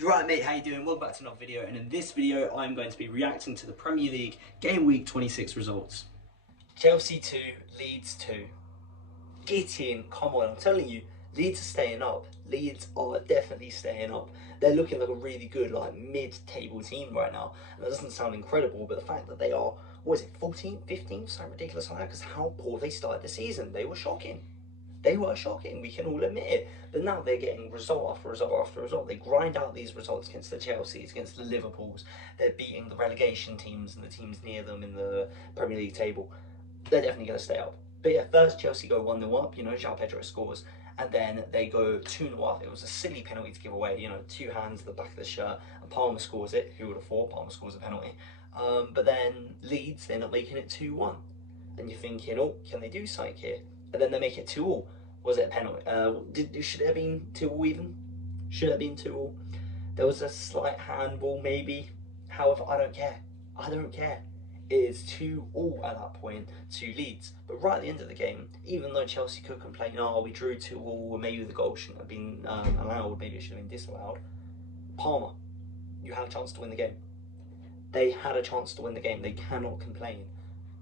You're right, mate, how you doing? Welcome back to another video, and in this video I'm going to be reacting to the Premier League Game Week 26 results. Chelsea 2, Leeds 2. Get in, come on, I'm telling you, Leeds are staying up. Leeds are definitely staying up. They're looking like a really good, mid-table team right now. And that doesn't sound incredible, but the fact that they are, 14th, 15th, something ridiculous like that, because how poor they started the season. They were shocking. They were shocking, we can all admit it. But now they're getting result after result after result. They grind out these results against the Chelseas, against the Liverpools. They're beating the relegation teams and the teams near them in the Premier League table. They're definitely going to stay up. But yeah, first Chelsea go 1-0 up, João Pedro scores. And then they go 2-0 up. It was a silly penalty to give away, two hands at the back of the shirt. And Palmer scores it. Who would have thought Palmer scores a penalty? But then Leeds, they're not making it 2-1. And you're thinking, oh, can they do something here? And then they make it 2-2. Was it a penalty? Should it have been 2-2 even? Should it have been 2-2? There was a slight handball maybe. However, I don't care. I don't care. It is 2-2 at that point to Leeds. But right at the end of the game, even though Chelsea could complain, oh, we drew 2-2, maybe the goal shouldn't have been allowed, maybe it should have been disallowed. Palmer, you had a chance to win the game. They had a chance to win the game. They cannot complain.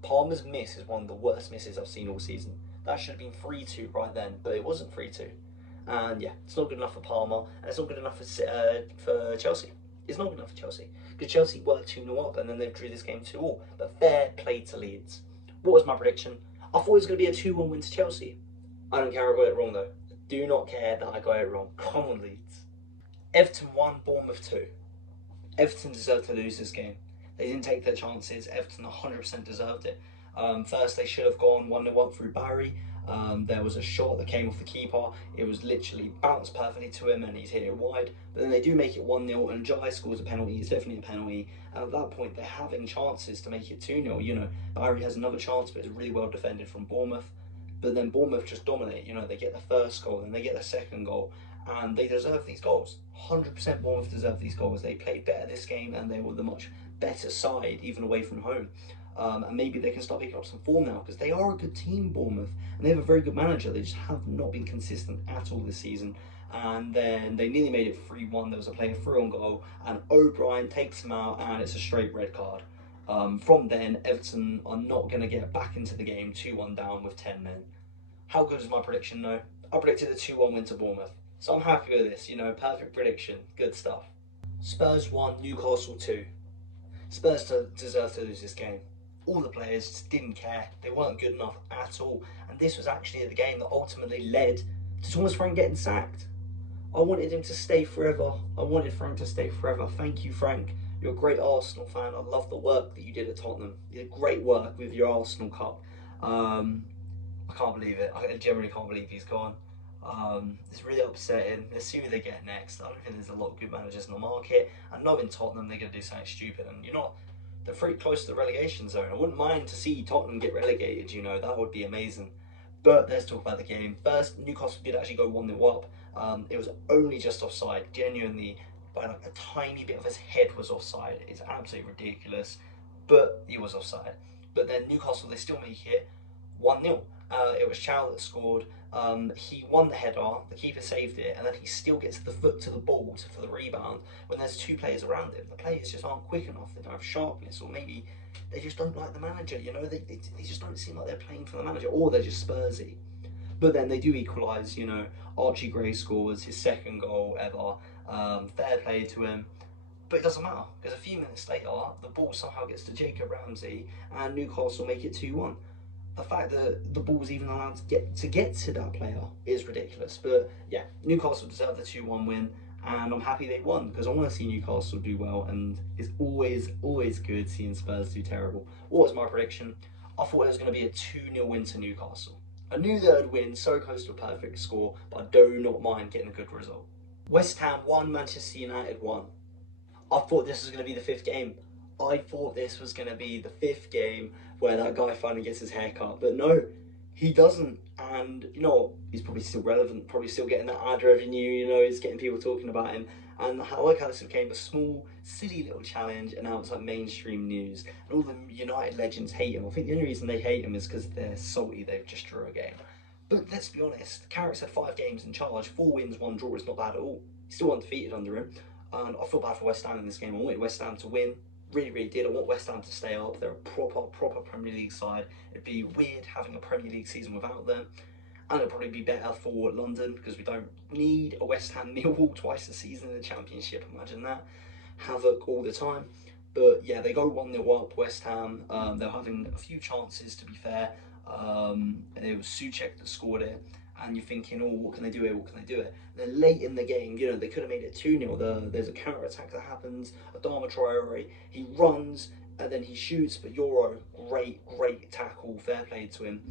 Palmer's miss is one of the worst misses I've seen all season. That should have been 3-2 right then, but it wasn't 3-2. And yeah, it's not good enough for Palmer, and it's not good enough for Chelsea. It's not good enough for Chelsea, because Chelsea were 2-0 up, and then they drew this game 2-2. But fair play to Leeds. What was my prediction? I thought it was going to be a 2-1 win to Chelsea. I don't care I got it wrong though. I do not care that I got it wrong. Come on, Leeds. Everton 1, Bournemouth 2. Everton deserved to lose this game. They didn't take their chances. Everton 100% deserved it. First, they should have gone 1-0 up through Barry. There was a shot that came off the keeper. It was literally bounced perfectly to him and he's hit it wide. But then they do make it 1-0 and Jai scores a penalty. It's definitely a penalty. And at that point, they're having chances to make it 2-0. Barry has another chance, but it's really well defended from Bournemouth. But then Bournemouth just dominate. They get the first goal and they get the second goal. And they deserve these goals. 100% Bournemouth deserve these goals. They played better this game and they were the much better side, even away from home. And maybe they can start picking up some form now, because they are a good team, Bournemouth, and they have a very good manager. They just have not been consistent at all this season. And then they nearly made it 3-1. There was a player through on goal, and O'Brien takes him out, and it's a straight red card. From then, Everton are not going to get back into the game 2-1 down with 10 men. How good is my prediction, though? I predicted a 2-1 win to Bournemouth, so I'm happy with this. Perfect prediction. Good stuff. Spurs 1, Newcastle 2. Spurs deserve to lose this game. All the players just didn't care. They weren't good enough at all. And this was actually the game that ultimately led to Thomas Frank getting sacked. I wanted him to stay forever. I wanted Frank to stay forever. Thank you, Frank. You're a great Arsenal fan. I love the work that you did at Tottenham. You did great work with your Arsenal Cup. I can't believe it. I genuinely can't believe he's gone. It's really upsetting. Let's see who they get next. I don't think there's a lot of good managers in the market. And knowing Tottenham, they're going to do something stupid. And they're pretty close to the relegation zone. I wouldn't mind to see Tottenham get relegated, that would be amazing. But let's talk about the game. First, Newcastle did actually go 1-0 up. It was only just offside. Genuinely, by a tiny bit of his head was offside. It's absolutely ridiculous, but he was offside. But then Newcastle, they still make it 1-0. It was Chow that scored. He won the header, the keeper saved it, and then he still gets the foot to the ball for the rebound when there's two players around him. The players just aren't quick enough, they don't have sharpness, or maybe they just don't like the manager, they just don't seem like they're playing for the manager, or they're just Spursy. But then they do equalise, Archie Gray scores his second goal ever, fair play to him. But it doesn't matter, because a few minutes later, the ball somehow gets to Jacob Ramsey, and Newcastle make it 2-1. The fact that the ball's even allowed to get to that player is ridiculous. But yeah, Newcastle deserved the 2-1 win, and I'm happy they won, because I want to see Newcastle do well, and it's always good seeing Spurs do terrible. What was my prediction? I thought it was going to be a 2-0 win to Newcastle. I knew they'd win, so close to a perfect score, but I do not mind getting a good result. West Ham 1, Manchester United 1. I thought this was going to be the 5th game. I thought this was going to be the 5th game where that guy finally gets his hair cut, but no, he doesn't. And he's probably still relevant, probably still getting that ad revenue, he's getting people talking about him. And I like how this became a small, silly little challenge, and now it's like mainstream news. And all the United legends hate him. I think the only reason they hate him is because they're salty they've just drew a game. But let's be honest, Carrick's had 5 games in charge, 4 wins, 1 draw. It's not bad at all. He's still undefeated under him. And I feel bad for West Ham in this game. I wanted West Ham to win. Really, really did. I want West Ham to stay up. They're a proper Premier League side. It'd be weird having a Premier League season without them. And it'd probably be better for London because we don't need a West Ham Millwall twice a season in the Championship. Imagine that. Havoc all the time. But yeah, they go 1-0 up, West Ham. They're having a few chances, to be fair. And it was Souček that scored it. And you're thinking, oh, what can they do here? What can they do here? Then late in the game, you know, they could have made it 2-0. There's a counter attack that happens. Adama Traore, he runs and then he shoots. But Euro, great tackle, fair play to him.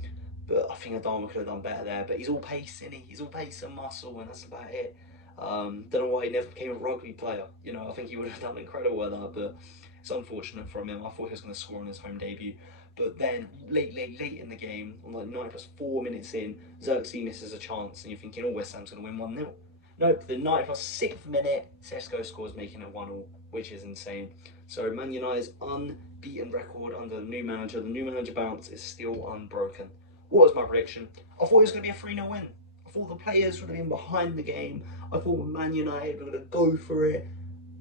But I think Adama could have done better there. But he's all pace, isn't he? He's all pace and muscle, and that's about it. Don't know why he never became a rugby player. You know, I think he would have done incredible with that, but it's unfortunate from him. I thought he was going to score on his home debut. But then, late in the game, on like 9+4 minutes in, Xerxes misses a chance, and you're thinking, oh, West Ham's going to win 1-0. Nope, the 9+6th minute, Sesko scores, making it 1-1, which is insane. So Man United's unbeaten record under the new manager bounce is still unbroken. What was my prediction? I thought it was going to be a 3-0 win. I thought the players would have been behind the game. I thought Man United were going to go for it,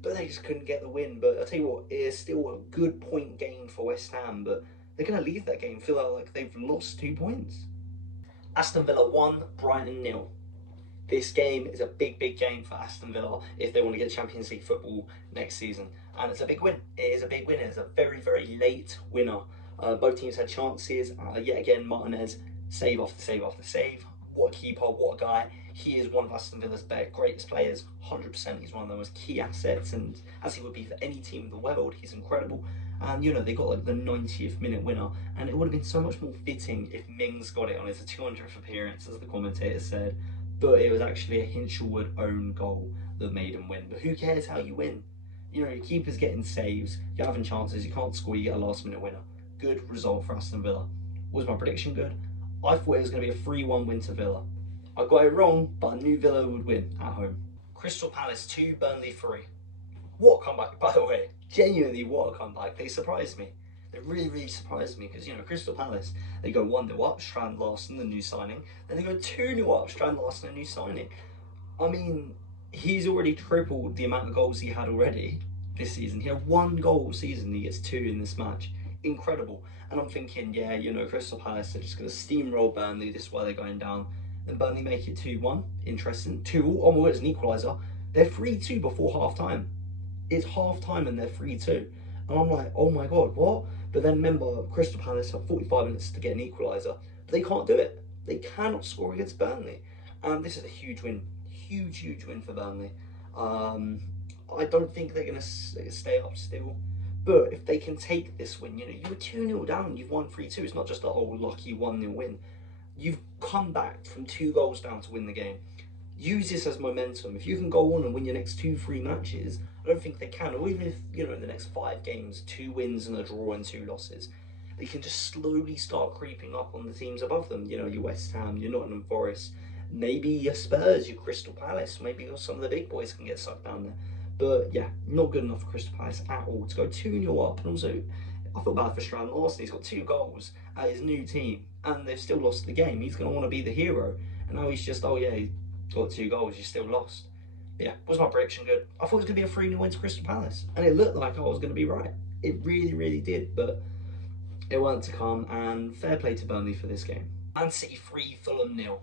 but they just couldn't get the win. But I'll tell you what, it is still a good point gain for West Ham, but they're going to leave that game feel like they've lost 2 points. Aston Villa 1, Brighton 0. This game is a big game for Aston Villa if they want to get Champions League football next season. And it's a big win. It is a big win. It's a very late winner. Both teams had chances. Yet again, Martinez, save after save after save. What a keeper, what a guy. He is one of Aston Villa's greatest players. 100%, he's one of the most key assets, and as he would be for any team in the world, he's incredible. And you know, they got like the 90th minute winner, and it would have been so much more fitting if Mings got it on his 200th appearance, as the commentator said. But it was actually a Hinchelwood own goal that made him win. But who cares how you win? You know, your keeper's getting saves, you're having chances, you can't score, you get a last minute winner. Good result for Aston Villa. Was my prediction good? I thought it was going to be a 3-1 win to Villa. I got it wrong, but I knew Villa would win at home. Crystal Palace 2, Burnley 3. What a comeback, by the way. Genuinely, what a comeback. They surprised me. They really surprised me because, you know, Crystal Palace, they go 1-0 up, Strand Larsen, the new signing. Then they go 2-0 up, Strand Larsen, the new signing. I mean, he's already tripled the amount of goals he had already this season. He had 1 goal season, he gets 2 in this match. Incredible. And I'm thinking, yeah, you know, Crystal Palace are just going to steamroll Burnley. This is why they're going down. And Burnley make it 2-1. Interesting. 2-2. Oh my god, it's an equaliser. They're 3-2 before half-time. It's half-time and they're 3-2. And I'm like, oh my god, what? But then remember, Crystal Palace have 45 minutes to get an equaliser. But they can't do it. They cannot score against Burnley. And this is a huge win. Huge win for Burnley. I don't think they're going to stay up still. But if they can take this win, you know, you were 2-0 down, you've won 3-2. It's not just a whole lucky 1-0 win. You've come back from 2 goals down to win the game. Use this as momentum. If you can go on and win your next 2-3 matches, I don't think they can. Or even if, you know, in the next 5 games, 2 wins and a draw and 2 losses, they can just slowly start creeping up on the teams above them. You know, your West Ham, your Nottingham Forest, maybe your Spurs, your Crystal Palace, maybe some of the big boys can get sucked down there. But yeah, not good enough for Crystal Palace at all to go 2-0 up. And also, I feel bad for Strand Larsen. He's got 2 goals at his new team, and they've still lost the game. He's going to want to be the hero. And now he's just, oh yeah, he got 2 goals, you still lost. But yeah, was my prediction good? I thought it was going to be a 3-0 win to Crystal Palace, and it looked like I was going to be right. It really did, but it wasn't to come. And fair play to Burnley for this game. Man City 3, Fulham 0.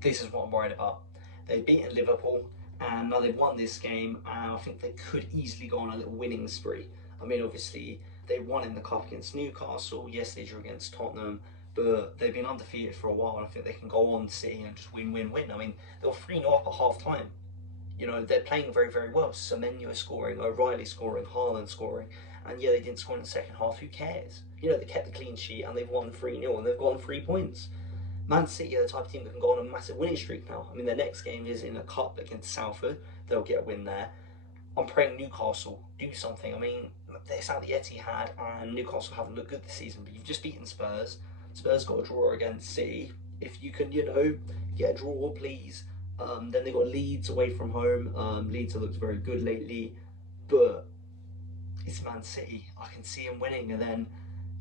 This is what I'm worried about. They've beaten Liverpool, and now they've won this game, and I think they could easily go on a little winning spree. I mean, obviously, they won in the cup against Newcastle. Yes, they drew against Tottenham, but they've been undefeated for a while, and I think they can go on City and just win. I mean, they were 3-0 up at half-time. You know, they're playing very well. Semenyo scoring, O'Reilly scoring, Haaland scoring, and yeah, they didn't score in the second half. Who cares? You know, they kept the clean sheet, and they've won 3-0, and they've gone 3 points. Man City are the type of team that can go on a massive winning streak now. I mean, their next game is in a cup against Salford. They'll get a win there. I'm praying Newcastle do something. I mean, it's at the Etihad, and Newcastle haven't looked good this season, but you've just beaten Spurs. Spurs got a draw against City. If you can, you know, get a draw, please. Then they got Leeds away from home. Leeds have looked very good lately, but it's Man City. I can see them winning, and then,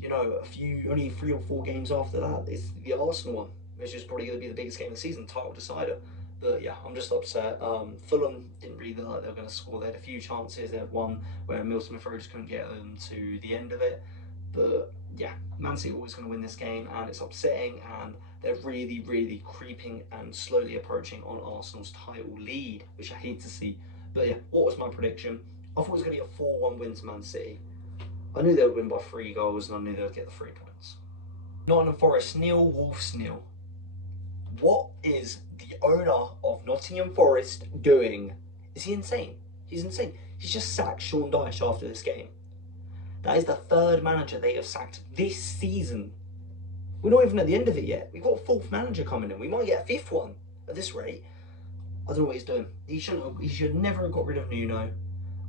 you know, only 3 or 4 games after that, it's the Arsenal one, which is probably going to be the biggest game of the season, title decider. But yeah, I'm just upset. Fulham didn't really look like they were going to score. They had a few chances. They had one where Milton Smith-Rowe just couldn't get them to the end of it. But yeah, Man City are always going to win this game, and it's upsetting. And they're really, really creeping and slowly approaching on Arsenal's title lead, which I hate to see. But yeah, what was my prediction? I thought it was going to be a 4-1 win to Man City. I knew they would win by 3 goals, and I knew they would get the 3 points. Nottingham Forest 0, Wolves 0. What is the owner of Nottingham Forest doing? Is he insane? He's insane. He's just sacked Sean Dyche after this game. That is the 3rd manager they have sacked this season. We're not even at the end of it yet. We've got a 4th manager coming in. We might get a 5th one at this rate. I don't know what he's doing. He should never have got rid of Nuno.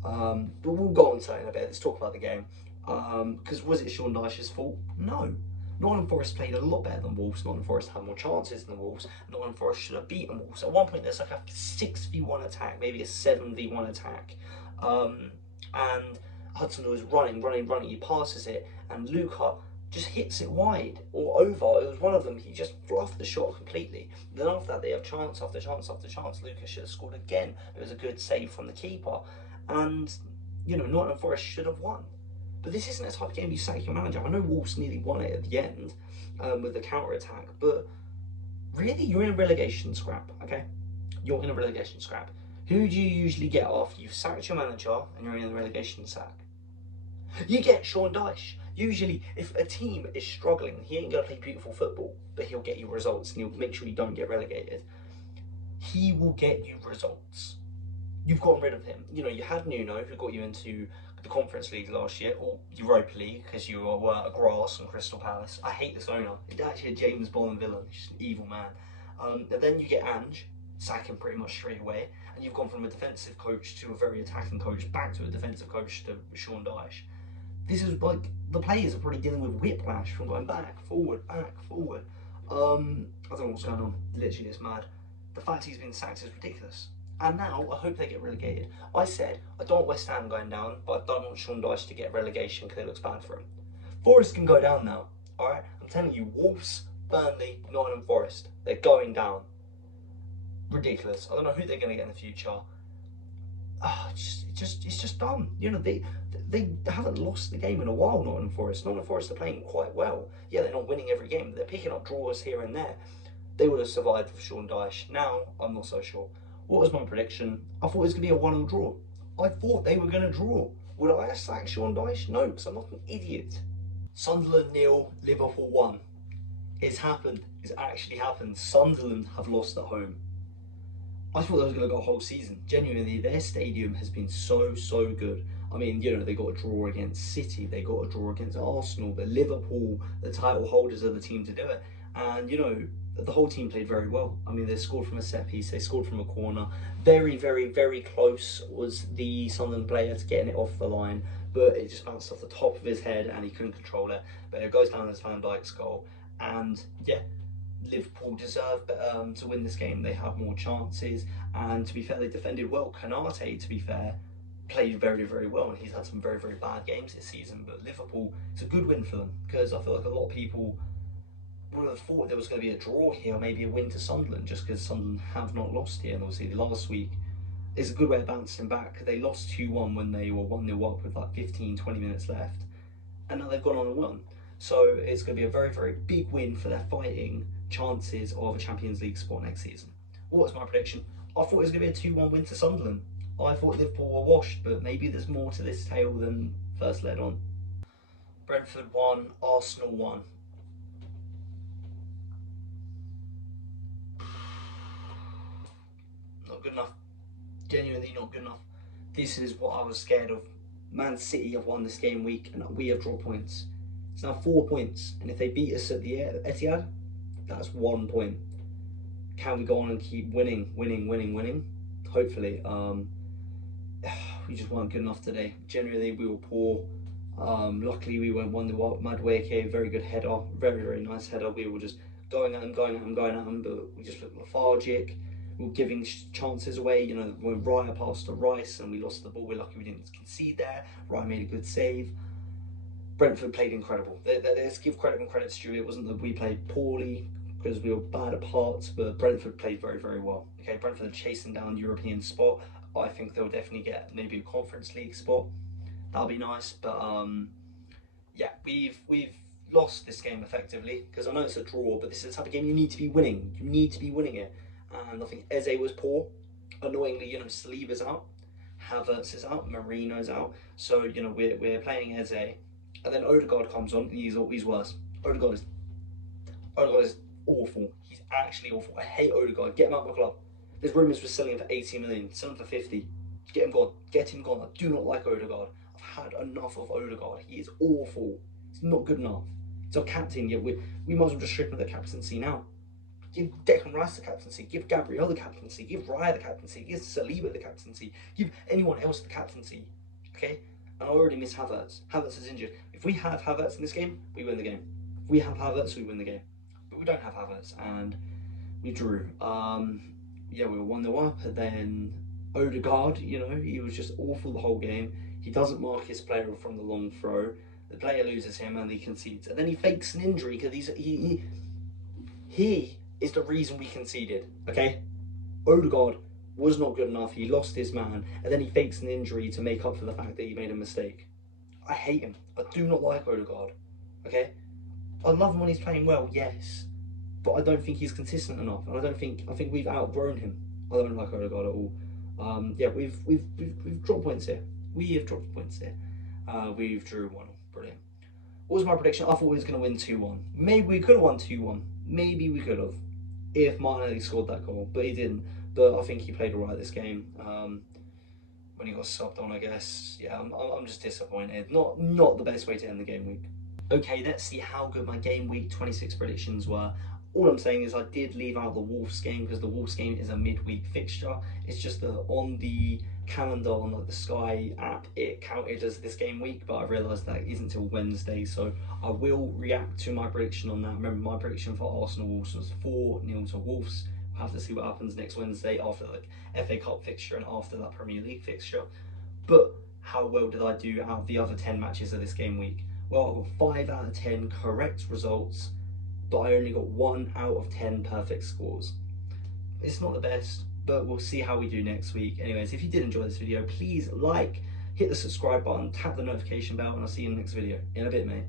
But we'll go on to that in a bit. Let's talk about the game. Because was it Sean Dyche's fault? No. Nottingham Forest played a lot better than Wolves. Nottingham Forest had more chances than the Wolves. Nottingham Forest should have beaten Wolves. At one point, there's like a 6v1 attack, maybe a 7v1 attack. And Hudson was running. He passes it, and Luca just hits it wide or over. It was one of them. He just fluffed the shot completely. Then after that, they have chance after chance after chance. Luca should have scored again. It was a good save from the keeper. And, you know, Nottingham Forest should have won. But this isn't a type of game you sack your manager. I know Wolves nearly won it at the end with the counter-attack, but really, you're in a relegation scrap, okay? You're in a relegation scrap. Who do you usually get after you've sacked your manager and you're in a relegation sack? You get Sean Dyche. Usually, if a team is struggling, he ain't going to play beautiful football, but he'll get you results and he'll make sure you don't get relegated. He will get you results. You've gotten rid of him. You know, you had Nuno, who got you into the Conference League last year, or Europa League, because you were a grass on Crystal Palace. I hate this owner. He's actually a James Bond villain. He's an evil man. And then you get Ange, sack him pretty much straight away, and you've gone from a defensive coach to a very attacking coach, back to a defensive coach to Sean Dyche. This is like, the players are probably dealing with whiplash from going back, forward, back, forward. I don't know what's going on. Literally, it's mad. The fact he's been sacked is ridiculous. And now, I hope they get relegated. I said, I don't want West Ham going down, but I don't want Sean Dyche to get relegation because it looks bad for him. Forest can go down now, alright? I'm telling you, Wolves, Burnley, Nottingham Forest, they're going down. Ridiculous. I don't know who they're going to get in the future. It's just dumb. You know, they haven't lost the game in a while, Nottingham Forest. Nottingham Forest are playing quite well. Yeah, they're not winning every game, but they're picking up draws here and there. They would have survived with Sean Dyche. Now, I'm not so sure. What was my prediction? I thought it was going to be a 1-1 draw. I thought they were going to draw. Would I have sacked Sean Dyche? No, because I'm not an idiot. Sunderland 0, Liverpool 1. It's happened. It's actually happened. Sunderland have lost at home. I thought they was going to go a whole season. Genuinely, their stadium has been so good. I mean, you know, they got a draw against City. They got a draw against Arsenal. But Liverpool, the title holders, are the team to do it. And, you know, the whole team played very well. I mean, they scored from a set piece, they scored from a corner. Very close was the Sunderland player to getting it off the line, but it just bounced off the top of his head and he couldn't control it. But it goes down as Van Dijk's goal. And yeah, Liverpool deserve to win this game. They have more chances, and to be fair, they defended well. Konate, to be fair, played very well, and he's had some very bad games this season. But Liverpool, it's a good win for them, because I feel like a lot of people would have thought there was going to be a draw here, maybe a win to Sunderland, just because Sunderland have not lost here. And obviously last week is a good way of bouncing back. They lost 2-1 when they were 1-0 up with like 15-20 minutes left, and now they've gone on and won. So it's going to be a very big win for their fighting chances of a Champions League spot next season. What was my prediction? I thought it was going to be a 2-1 win to Sunderland. I thought Liverpool were washed, but maybe there's more to this tale than first led on. Brentford 1, Arsenal 1. Not good enough. Genuinely not good enough. This is what I was scared of. Man City have won this game week, and we have dropped points. It's now 4 points, and if they beat us at the Etihad, that's 1 point. Can we go on and keep winning? Hopefully. We just weren't good enough today. Generally, we were poor. Luckily, we went 1-0 Madueke, very good header, very nice header. We were just going at him, but we just looked lethargic. We were giving chances away. You know, when Raya passed to Rice and we lost the ball, we're lucky we didn't concede there. Raya made a good save. Brentford played incredible. Let's give credit when credit's due. It wasn't that we played poorly. because we were bad at parts, but Brentford played very, very well. Okay, Brentford are chasing down European spot. I think they'll definitely get maybe a Conference League spot. That'll be nice, but yeah, we've lost this game effectively, because I know it's a draw, but this is the type of game you need to be winning. You need to be winning it. And I think Eze was poor. Annoyingly, you know, Saliba's out, Havertz is out, Marino's out. So, you know, we're playing Eze, and then Odegaard comes on and he's worse. Odegaard is awful. He's actually awful. I hate Odegaard. Get him out of my club. There's rumours we're selling him for 80 million. Sell him for 50. Get him gone. Get him gone. I do not like Odegaard. I've had enough of Odegaard. He is awful. He's not good enough. He's our captain. Yet we might as well just strip him of the captaincy now. Give Declan Rice the captaincy. Give Gabriel the captaincy. Give Raya the captaincy. Give Saliba the captaincy. Give anyone else the captaincy. Okay? And I already miss Havertz. Havertz is injured. If we have Havertz in this game, we win the game. If we have Havertz, we win the game. But we don't have Havertz, and we drew. Yeah, we were 1-0 up, and then Odegaard, you know, he was just awful the whole game. He doesn't mark his player from the long throw. The player loses him, and he concedes. And then he fakes an injury because he is the reason we conceded. Okay, Odegaard was not good enough. He lost his man, and then he fakes an injury to make up for the fact that he made a mistake. I hate him. I do not like Odegaard. Okay, I love him when he's playing well, yes, but I don't think he's consistent enough, and I think we've outgrown him. I don't like Odegaard at all. Yeah, we've dropped points here. We have dropped points here. We've drew 1. Brilliant. What was my prediction? I thought we was going to win 2-1. Maybe we could have won 2-1. Maybe we could have, if Martinelli scored that goal, but he didn't. But I think he played alright this game. When he got subbed on, I guess. Yeah, I'm just disappointed. Not the best way to end the game week. Okay, let's see how good my game week 26 predictions were. All I'm saying is I did leave out the Wolves game because the Wolves game is a midweek fixture. It's just that on the calendar on like the Sky app, it counted as this game week, but I realised that isn't until Wednesday, so I will react to my prediction on that. Remember, my prediction for Arsenal Wolves was 4-0 to Wolves. We'll have to see what happens next Wednesday after the FA Cup fixture and after that Premier League fixture. But how well did I do out of the other 10 matches of this game week? Well, I got 5 out of 10 correct results, but I only got 1 out of 10 perfect scores. It's not the best, but we'll see how we do next week. Anyways, if you did enjoy this video, please like, hit the subscribe button, tap the notification bell, and I'll see you in the next video. In a bit, mate.